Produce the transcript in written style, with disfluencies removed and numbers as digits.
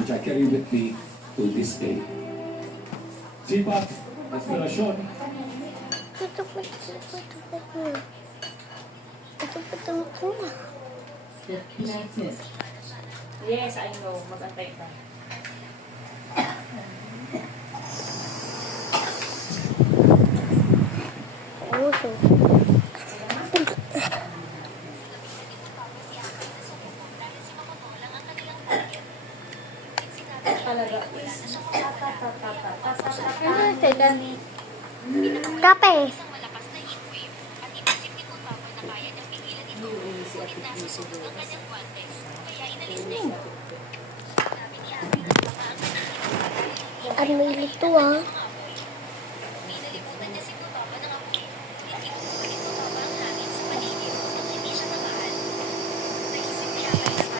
which I carry with me to this day. Zipat, inspirasyon, Yes, I know. Mag-antay ka. Talaga. Kape. Ano may lito ah.